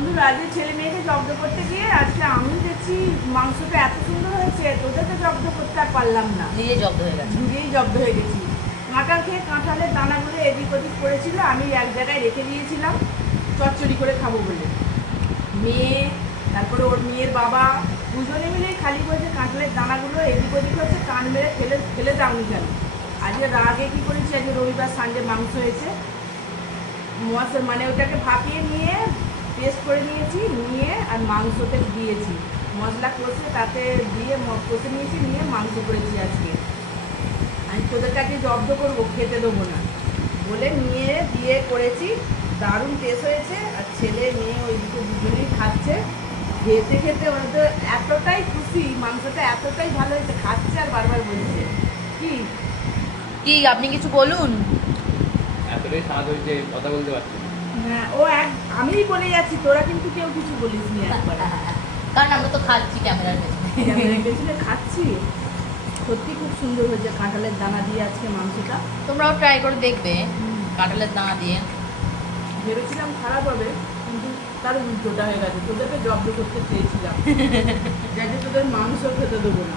বন্ধুরা আজকে ছেলে মেয়েকে জব্দ করতে গিয়ে আজকে আমি দেখছি মাংসটা এত সুন্দর হয়েছে, তোদেরকে জব্দ করতে আর পারলাম না, নিজে জব্দ হয়ে গেছে। নিজেই জব্দ হয়ে গেছি। কাঁঠাল খেয়ে কাঁঠালের দানাগুলো এদিক ওদিক পড়েছিল, আমি এক জায়গায় রেখে দিয়েছিলাম চচ্চড়ি করে খাবো বলে। মেয়ে, তারপরে ওর মেয়ের বাবা দুজনে মিলেই খালি করেছে কাঁঠালের দানাগুলো এদিক ওদিক হচ্ছে, কান মেরে ফেলে ফেলে দাওনি কেন। আজকে রাগে কী করেছি, আজকে রবিবার সানডে মাংস হয়েছে, মানে ওটাকে ভাপিয়ে নিয়ে পেস্ট করে নিয়েছি, নিয়ে আর মাংসতে দিয়েছি মশলা কষে, তাতে দিয়ে কষে নিয়েছি, নিয়ে মাংস করেছি আজকে। আমি তোদের কাছে জব্দ করবো, খেতে দেবো না বলে নিয়ে দিয়ে করেছি, দারুণ টেস্ট হয়েছে। আর ছেলে মেয়ে ওইদিকে দুজনেই খাচ্ছে, খেতে খেতে ওরা তো এতটাই খুশি, মাংসটা এতটাই ভালো হয়েছে, খাচ্ছে আর বারবার বলছে। কি কি আপনি কিছু বলুন? এতটাই স্বাদ হয়েছে কথা বলতে পারছি না। হ্যাঁ, ও আমিই বলে যাচ্ছি, তোরা কিন্তু কেউ কিছু বলিস নি একবার। কারণ আমরা তো খাচ্ছি ক্যামেরার পেছনে। খাচ্ছি, সত্যি খুব সুন্দর হয়েছে কাঁঠালের দানা দিয়ে আজকে মাংসটা। তোমরাও ট্রাই করে দেখবে কাঁঠালের দানা দিয়ে। ভেবেছিলাম খারাপ হবে, কিন্তু তার উল্টোটা হয়ে গেছে, তোদেরকে জব্দ করতে চেয়েছিলাম যাতে তোদের মাংস খেতে দেবো না।